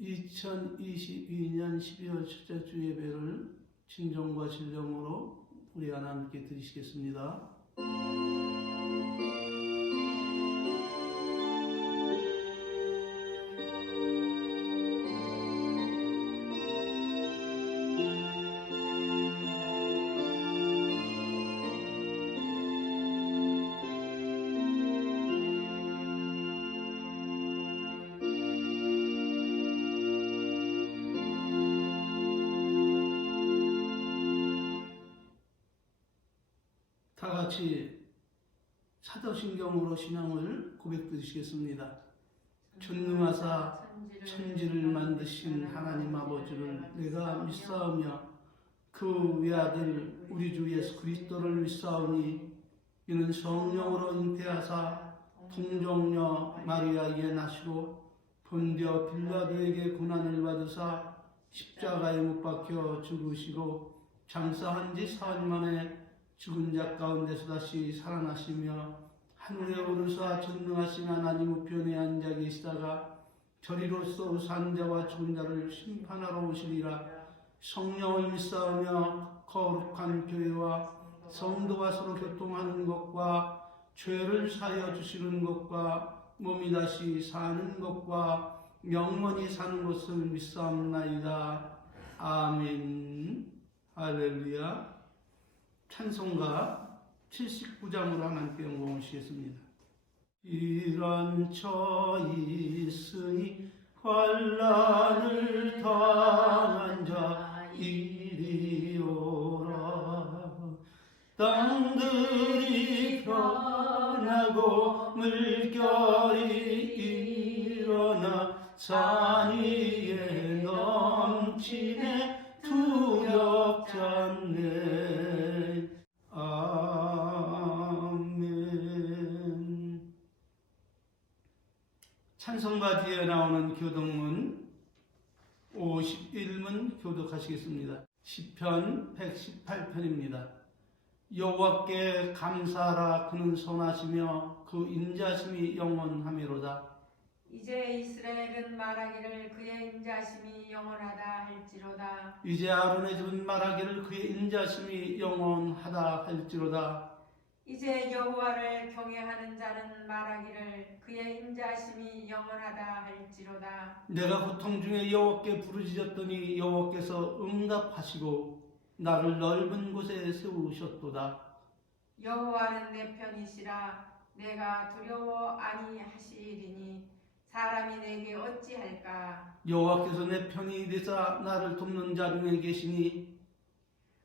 2022년 12월 첫째 주 예배를 진정과 진정으로 우리 하나님께 드리시겠습니다. 다 같이 사도신경으로 신앙을 고백드리시겠습니다. 전능하사 천지를 만드신 하나님 아버지를 내가 믿사오며 그 외아들 우리 주 예수 그리스도를 믿사오니 이는 성령으로 잉태하사 동정녀 마리아에게 나시고 본디오 빌라도에게 고난을 받으사 십자가에 못 박혀 죽으시고 장사한 지 사흘 만에 죽은 자 가운데서 다시 살아나시며 하늘에 오르사 전능하신 하나님 우편에 앉아 계시다가 저리로서 산 자와 죽은 자를 심판하러 오시리라. 성령을 믿사오며 거룩한 교회와 성도가 서로 교통하는 것과 죄를 사하여 주시는 것과 몸이 다시 사는 것과 영원히 사는 것을 믿사옵나이다. 아멘. 할렐루야. 찬송가 79장으로 하나님께 영광을 시겠습니다. 이런 저 있으니 환난을 당한 자 이리 오라. 땅들이 변하고 물결이 일어나 산 위에 넘치네 두렵지 않네. 아멘. 찬송가 뒤에 나오는 교독문 51문 교독하시겠습니다. 시편 118편입니다. 여호와께 감사하라. 그는 선하시며 그 인자심이 영원하미로다. 이제 이스라엘은 말하기를 그의 인자심이 영원하다 할지로다. 이제 아론의 집은 말하기를 그의 인자심이 영원하다 할지로다. 이제 여호와를 경외하는 자는 말하기를 그의 인자심이 영원하다 할지로다. 내가 고통 중에 여호와께 부르짖었더니 여호와께서 응답하시고 나를 넓은 곳에 세우셨도다. 여호와는 내 편이시라. 내가 두려워 아니하시리니 사람이 내게 어찌할까. 여호와께서 내 편이 되사 나를 돕는 자 중에 계시니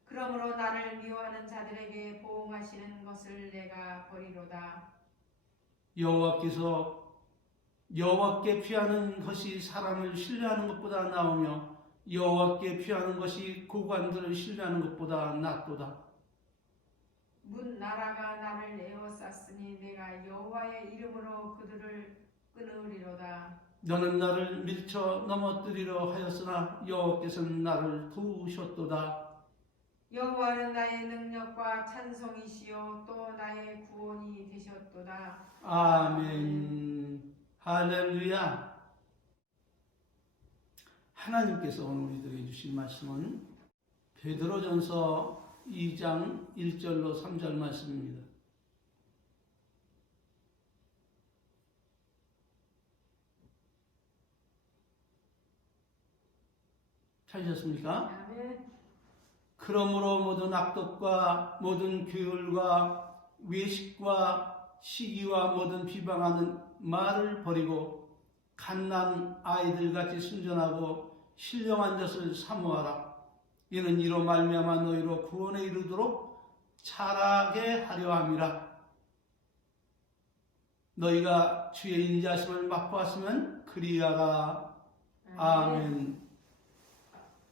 그러므로 나를 미워하는 자들에게 보응하시는 것을 내가 버리로다. 여호와께 피하는 것이 사람을 신뢰하는 것보다 나으며 여호와께 피하는 것이 고관들을 신뢰하는 것보다 낫도다. 문 나라가 나를 에워쌌으니 내가 여호와의 이름으로 그들을 끊으리로다. 너는 나를 밀쳐 넘어뜨리려 하였으나 여호와께서는 나를 도우셨도다. 여호와는 나의 능력과 찬송이시요 또 나의 구원이 되셨도다. 아멘. 할렐루야. 하나님께서 오늘 우리들에게 주신 말씀은 베드로전서 2장 1절로 3절 말씀입니다. 찾으셨습니까? 아멘. 그러므로 모든 악독과 모든 규율과 외식과 시기와 모든 비방하는 말을 버리고 갓난 아이들같이 순전하고 신령한 것을 사모하라. 이는 이로 말미암아 너희로 구원에 이르도록 자라게 하려 함이라. 너희가 주의 인자심을 맛보았으면 그리하라. 아멘.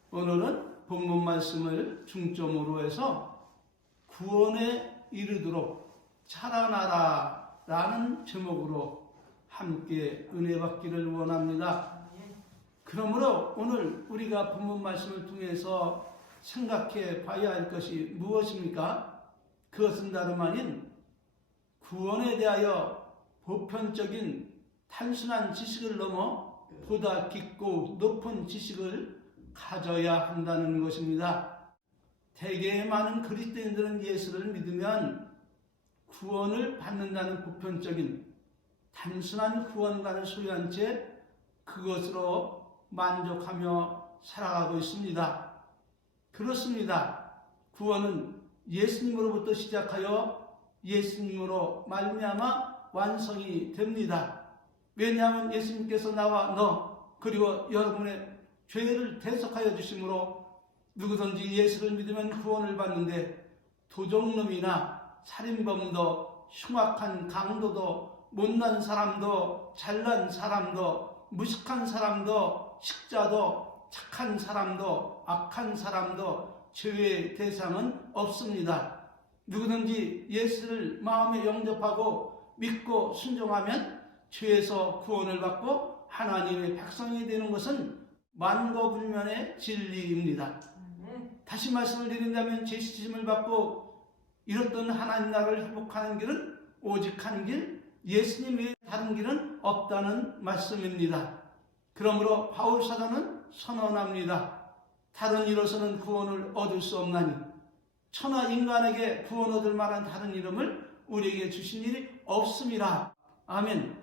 오늘은 본문 말씀을 중점으로 해서 구원에 이르도록 자라나라 라는 제목으로 함께 은혜 받기를 원합니다. 그러므로 오늘 우리가 본문 말씀을 통해서 생각해 봐야 할 것이 무엇입니까? 그것은 다름 아닌 구원에 대하여 보편적인 단순한 지식을 넘어 보다 깊고 높은 지식을 가져야 한다는 것입니다. 대개의 많은 그리스도인들은 예수를 믿으면 구원을 받는다는 보편적인 단순한 구원관을 소유한 채 그것으로 만족하며 살아가고 있습니다. 그렇습니다. 구원은 예수님으로부터 시작하여 예수님으로 말미암아 완성이 됩니다. 왜냐하면 예수님께서 나와 너 그리고 여러분의 죄를 대속하여 주심으로 누구든지 예수를 믿으면 구원을 받는데 도적놈이나 살인범도 흉악한 강도도 못난 사람도 잘난 사람도 무식한 사람도 식자도 착한 사람도 악한 사람도 죄의 대상은 없습니다. 누구든지 예수를 마음에 영접하고 믿고 순종하면 죄에서 구원을 받고 하나님의 백성이 되는 것은 만고불면의 진리입니다. 다시 말씀을 드린다면 죄시침을 받고 이뤘던 하나님 나라를 회복하는 길은 오직 한 길, 예수님 외에 다른 길은 없다는 말씀입니다. 그러므로 바울 사도는 선언합니다. 다른 이로서는 구원을 얻을 수 없나니 천하 인간에게 구원 얻을 만한 다른 이름을 우리에게 주신 일이 없음이라. 아멘.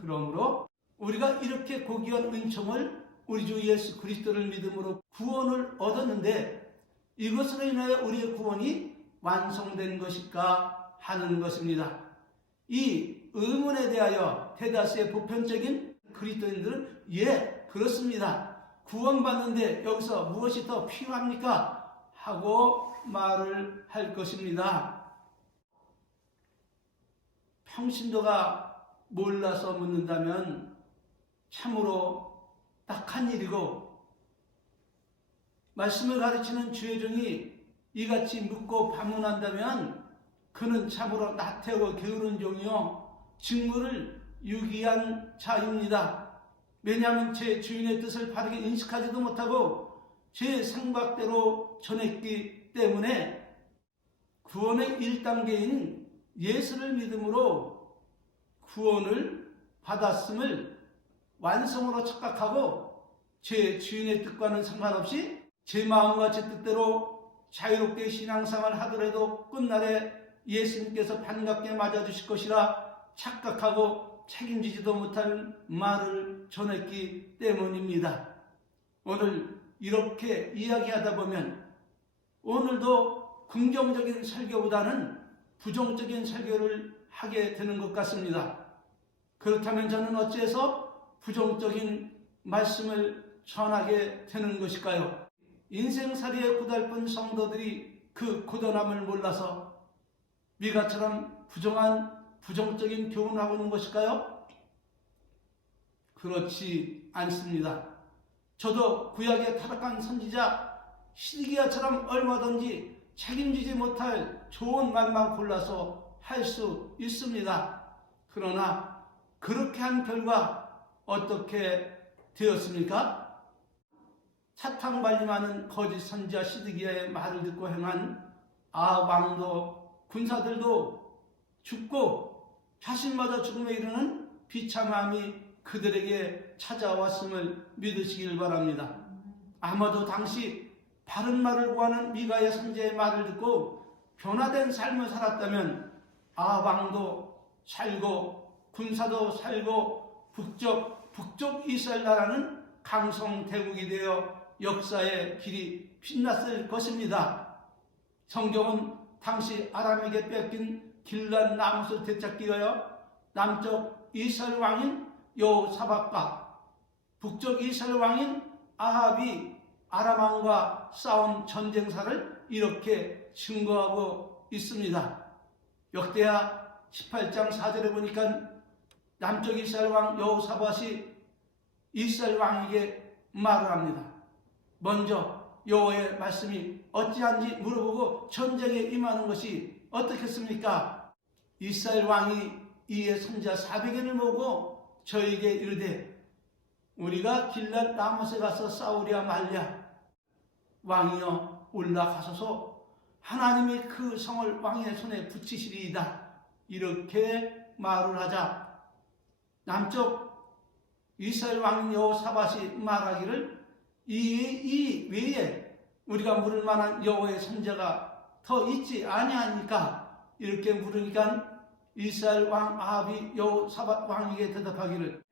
그러므로 우리가 이렇게 고귀한 은총을 우리 주 예수 그리스도를 믿음으로 구원을 얻었는데 이것으로 인하여 우리의 구원이 완성된 것일까 하는 것입니다. 이 의문에 대하여 대다수의 보편적인 그리스도인들은 예, 그렇습니다. 구원받는데 여기서 무엇이 더 필요합니까? 하고 말을 할 것입니다. 평신도가 몰라서 묻는다면 참으로 딱한 일이고 말씀을 가르치는 주의종이 이같이 묻고 반문한다면 그는 참으로 나태하고 게으른 종이요 직무를 유기한 자입니다. 왜냐하면 제 주인의 뜻을 바르게 인식하지도 못하고 제 생각대로 전했기 때문에 구원의 1단계인 예수를 믿음으로 구원을 받았음을 완성으로 착각하고 제 주인의 뜻과는 상관없이 제 마음과 제 뜻대로 자유롭게 신앙생활을 하더라도 끝날에 예수님께서 반갑게 맞아주실 것이라 착각하고 책임지지도 못할 말을 전했기 때문입니다. 오늘 이렇게 이야기하다 보면 오늘도 긍정적인 설교보다는 부정적인 설교를 하게 되는 것 같습니다. 그렇다면 저는 어째서 부정적인 말씀을 전하게 되는 것일까요? 인생살이에 고달픈 성도들이 그 고단함을 몰라서 미가처럼 부정적인 교훈을 하고 있는 것일까요? 그렇지 않습니다. 저도 구약의 타락한 선지자 시드기야처럼 얼마든지 책임지지 못할 좋은 말만 골라서 할 수 있습니다. 그러나 그렇게 한 결과 어떻게 되었습니까? 사탕발림하는 거짓 선지자 시드기야의 말을 듣고 행한 왕도 군사들도 죽고 자신마저 죽음에 이르는 비참함이 그들에게 찾아왔음을 믿으시길 바랍니다. 아마도 당시 바른 말을 구하는 미가의 선지자의 말을 듣고 변화된 삶을 살았다면 왕도 살고 군사도 살고 북쪽 이스라엘 나라는 강성대국이 되어 역사의 길이 빛났을 것입니다. 성경은 당시 아람에게 뺏긴 길란 나못을 되찾기 위하여 남쪽 이스라엘 왕인 여호사밧과 북쪽 이스라엘 왕인 아합이 아람 왕과 싸운 전쟁사를 이렇게 증거하고 있습니다. 역대하 18장 4절에 보니까 남쪽 이스라엘 왕 여호사밧이 이스라엘 왕에게 말을 합니다. 먼저 여호와의 말씀이 어찌한지 물어보고 전쟁에 임하는 것이 어떻겠습니까? 이스라엘 왕이 이에 선지자 400인을 모으고 저에게 이르되 우리가 길랏 라못에 가서 싸우랴 말랴. 왕이여 올라가소서 하나님이 그 성을 왕의 손에 붙이시리이다. 이렇게 말을 하자 남쪽 이스라엘 왕 여호사밧이 말하기를 이 외에 우리가 물을 만한 여호와의 선자가 더 있지 아니하니까, 이렇게 물으니까 이스라엘 왕 아합이 여호사밧 왕에게 대답하기를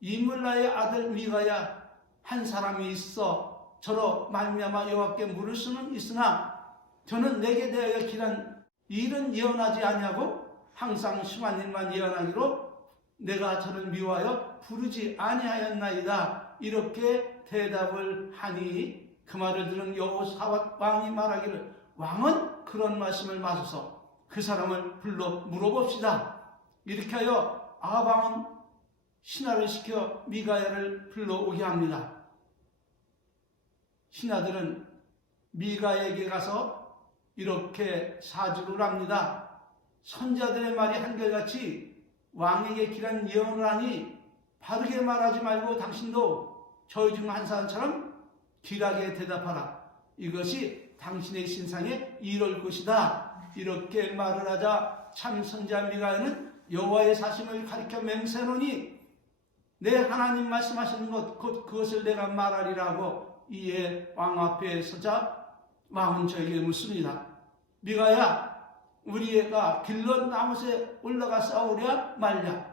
이물라의 아들 미가야 한 사람이 있어 저로 말미암아 여호와께 물을 수는 있으나 저는 내게 대하여 길한 일은 예언하지 아니하고 항상 심한 일만 예언하기로 내가 저를 미워하여 부르지 아니하였나이다. 이렇게 대답을 하니 그 말을 들은 여호사밧 왕이 말하기를 왕은 그런 말씀을 마셔서 그 사람을 불러 물어봅시다. 이렇게 하여 아합 왕은 신하를 시켜 미가야를 불러오게 합니다. 신하들은 미가에게 가서 이렇게 사주를 합니다. 선자들의 말이 한결같이 왕에게 길한 예언을 하니 바르게 말하지 말고 당신도 저희 중 한 사람처럼 길하게 대답하라. 이것이 당신의 신상에 이를 것이다. 이렇게 말을 하자 참 선자 미가야는 여호와의 사심을 가리켜 맹세하노니 내 하나님 말씀하시는 것 곧 그것을 내가 말하리라고 이에 왕 앞에 서자 왕은 저에게 묻습니다. 미가야, 우리 애가 길러 나못에 올라가 싸우랴 말랴.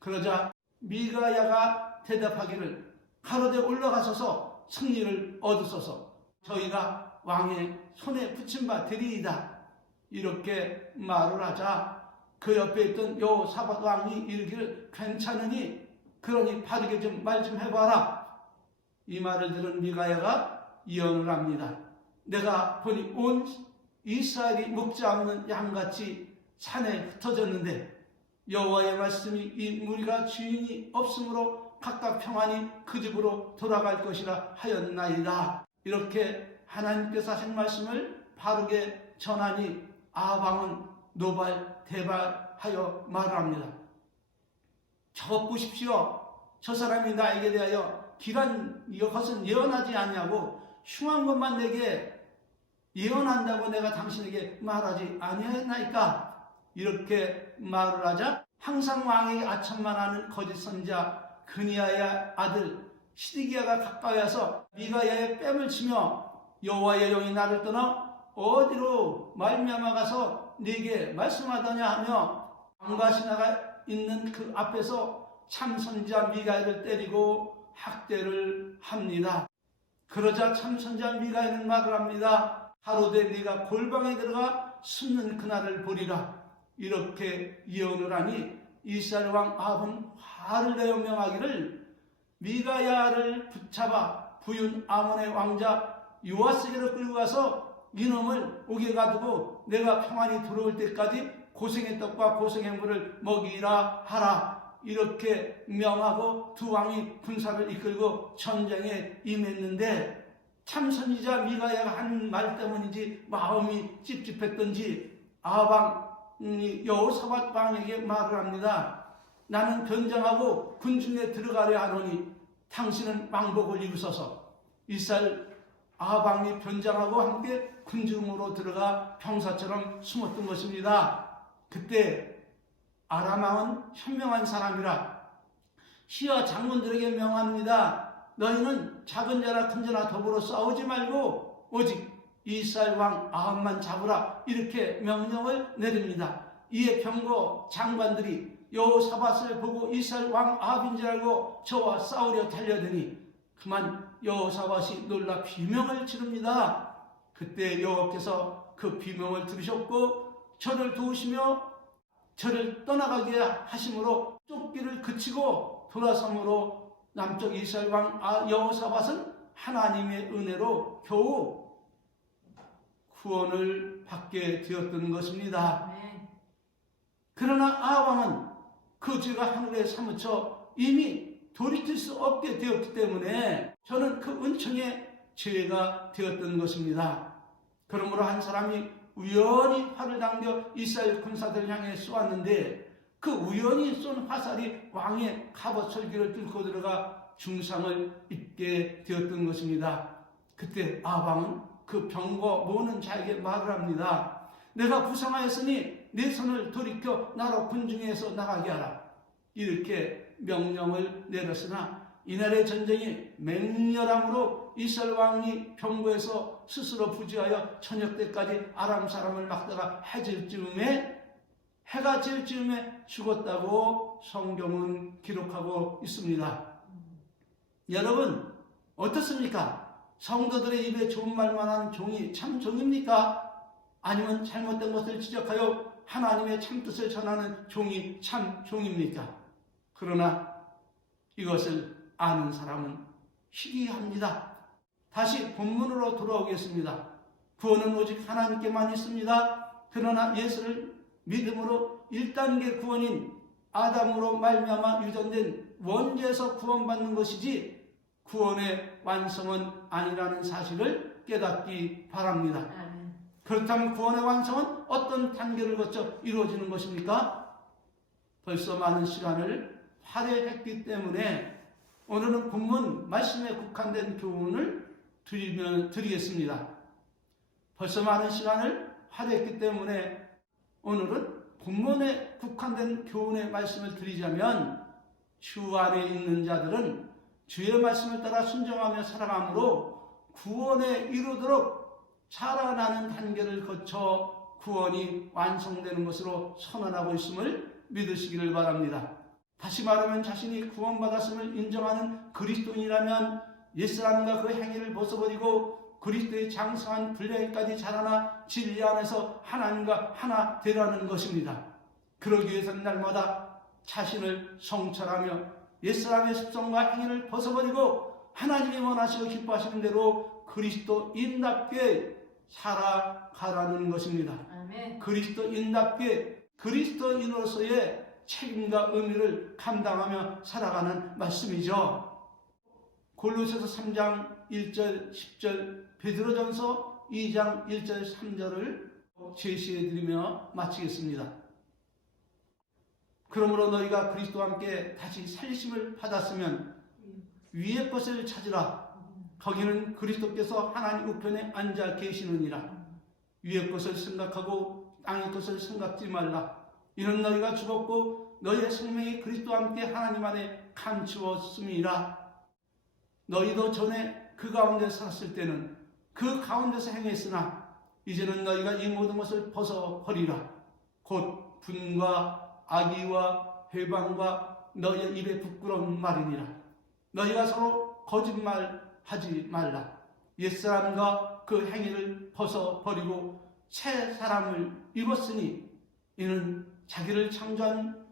그러자 미가야가 대답하기를 가로되 올라가소서 승리를 얻으소서 저희가 왕의 손에 붙임 바 되리이다. 이렇게 말을 하자 그 옆에 있던 여호사밧 왕이 이르기를 괜찮으니 그러니 바르게 좀 말 좀 해봐라. 이 말을 들은 미가야가 예언을 합니다. 내가 보니 온 이스라엘이 먹지 않는 양같이 산에 흩어졌는데 여호와의 말씀이 이 무리가 주인이 없으므로 각각 평안히 그 집으로 돌아갈 것이라 하였나이다. 이렇게 하나님께서 하신 말씀을 바르게 전하니 아합 왕은 노발대발하여 말을 합니다. 저것 보십시오. 저 사람이 나에게 대하여 길한 이것은 예언하지 않냐고 흉한 것만 내게 예언한다고 내가 당신에게 말하지 아니하였나이까. 이렇게 말을 하자 항상 왕에게 아첨만하는 거짓 선자 그니야의 아들 시드기야가 가까이 와서 미가야의 뺨을 치며 여호와의 영이 나를 떠나 어디로 말미암아 가서 네게 말씀하더냐 하며 왕과 신하가 있는 그 앞에서 참 선자 미가야를 때리고 학대를 합니다. 그러자 참 선자 미가야는 말을 합니다. 하루되 네가 골방에 들어가 숨는 그날을 보리라. 이렇게 예언을 하니 이스라엘 왕 아합은 화를 내어 명하기를 미가야를 붙잡아 부윤 아몬의 왕자 요아스에게로 끌고 가서 이놈을 옥에 가두고 내가 평안히 들어올 때까지 고생의 떡과 고생의 물을 먹이라 하라. 이렇게 명하고 두 왕이 군사를 이끌고 전쟁에 임했는데 참 선지자 미가야가 한 말 때문인지 마음이 찝찝했던지 아합 왕이 여호사밧 왕에게 말을 합니다. 나는 변장하고 군중에 들어가려 하노니 당신은 왕복을 입으소서. 이스라엘 아합 왕이 변장하고 함께 군중으로 들어가 병사처럼 숨었던 것입니다. 그때 아람 왕은 현명한 사람이라 시와 장군들에게 명합니다. 너희는 작은 자나 큰 자나 더불어 싸우지 말고 오직 이스라엘 왕 아합만 잡으라. 이렇게 명령을 내립니다. 이에 병거 장관들이 여호사밧을 보고 이스라엘 왕 아합인 줄 알고 저와 싸우려 달려드니 그만 여호사밧이 놀라 비명을 지릅니다. 그때 여호와께서 그 비명을 들으셨고 저를 도우시며 저를 떠나가게 하심으로 쫓기를 그치고 돌아섬으로 남쪽 이스라엘 왕 여호사밧은 하나님의 은혜로 겨우 구원을 받게 되었던 것입니다. 그러나 아합 왕은 그 죄가 하늘에 사무쳐 이미 돌이킬 수 없게 되었기 때문에 저는 그 은총의 죄가 되었던 것입니다. 그러므로 한 사람이 우연히 활을 당겨 이스라엘 군사들을 향해 쏘았는데 그 우연히 쏜 화살이 왕의 갑옷 설기를 뚫고 들어가 중상을 입게 되었던 것입니다. 그때 아합 왕은 그 병거 모으는 자에게 말을 합니다. 내가 부상하였으니 내 손을 돌이켜 나로 군중에서 나가게 하라. 이렇게 명령을 내렸으나 이날의 전쟁이 맹렬함으로 이스라엘 왕이 병거에서 스스로 부지하여 저녁 때까지 아람 사람을 막다가 해가 질 즈음에 죽었다고 성경은 기록하고 있습니다. 여러분 어떻습니까? 성도들의 입에 좋은 말만 하는 종이 참 종입니까? 아니면 잘못된 것을 지적하여 하나님의 참뜻을 전하는 종이 참 종입니까? 그러나 이것을 아는 사람은 희귀합니다. 다시 본문으로 돌아오겠습니다. 구원은 오직 하나님께만 있습니다. 그러나 예수를 믿음으로 1단계 구원인 아담으로 말미암아 유전된 원죄에서 구원받는 것이지 구원의 완성은 아니라는 사실을 깨닫기 바랍니다. 아멘. 그렇다면 구원의 완성은 어떤 단계를 거쳐 이루어지는 것입니까? 벌써 많은 시간을 할애했기 때문에 오늘은 본문 말씀에 국한된 교훈을 드리겠습니다. 벌써 많은 시간을 할애했기 때문에 오늘은 본문에 국한된 교훈의 말씀을 드리자면 주 안에 있는 자들은 주의 말씀을 따라 순종하며 살아감으로 구원에 이르도록 자라나는 단계를 거쳐 구원이 완성되는 것으로 선언하고 있음을 믿으시기를 바랍니다. 다시 말하면 자신이 구원받았음을 인정하는 그리스도인이라면 옛사람과 그 행위를 벗어버리고 그리스도의 장성한 분량까지 자라나 진리 안에서 하나님과 하나 되라는 것입니다. 그러기 위해서는 날마다 자신을 성찰하며 옛사람의 습성과 행위를 벗어버리고 하나님이 원하시고 기뻐하시는 대로 그리스도인답게 살아가라는 것입니다. 아멘. 그리스도인답게 그리스도인으로서의 책임과 의미를 감당하며 살아가는 말씀이죠. 골로새서 3장 1절 10절 베드로전서 2장 1절 3절을 제시해드리며 마치겠습니다. 그러므로 너희가 그리스도와 함께 다시 살리심을 받았으면 위의 것을 찾으라. 거기는 그리스도께서 하나님 우편에 앉아 계시느니라. 위의 것을 생각하고 땅의 것을 생각지 말라. 이는 너희가 죽었고 너희의 생명이 그리스도와 함께 하나님 안에 감추었음이라. 너희도 전에 그 가운데 살았을 때는 그 가운데서 행했으나 이제는 너희가 이 모든 것을 벗어버리라. 곧 분과 악의와 회방과 너희의 입에 부끄러운 말이니라. 너희가 서로 거짓말하지 말라. 옛사람과 그 행위를 벗어버리고 새 사람을 입었으니 이는 자기를 창조하신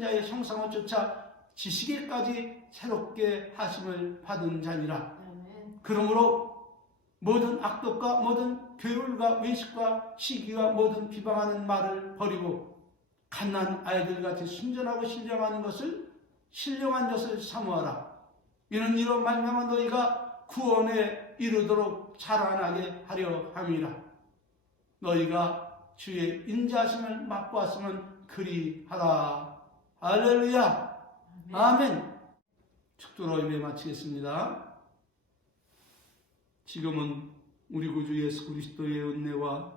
자의 형상을 쫓아 지식에까지 새롭게 하심을 받은 자니라. 그러므로 모든 악독과 모든 괴울과 외식과 시기와 모든 비방하는 말을 버리고 갓난 아이들같이 순전하고 신령한 것을 사모하라. 이는 이로 말미암아 너희가 구원에 이르도록 자라나게 하려 함이라. 너희가 주의 인자하심을 맛보았으면 그리하라. 할렐루야. 아멘. 축도로 예배 마치겠습니다. 지금은 우리 구주 예수 그리스도의 은혜와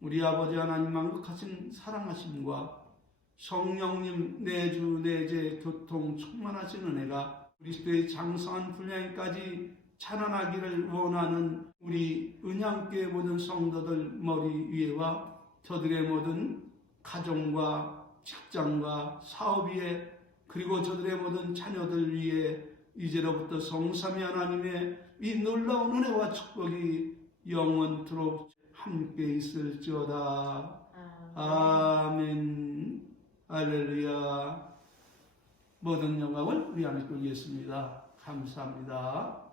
우리 아버지 하나님 만극하신 사랑하심과 성령님 내주 내재 교통 충만하신 은혜가 그리스도의 장성한 분량까지 찬양하기를 원하는 우리 은양교회 모든 성도들 머리 위에와 저들의 모든 가정과 직장과 사업 위에 그리고 저들의 모든 자녀들 위에 이제로부터 성삼위 하나님의 이 놀라운 은혜와 축복이 영원토록 함께 있을지어다. 아멘. 할렐루야. 모든 영광을 우리 하나님께 돌리겠습니다. 감사합니다.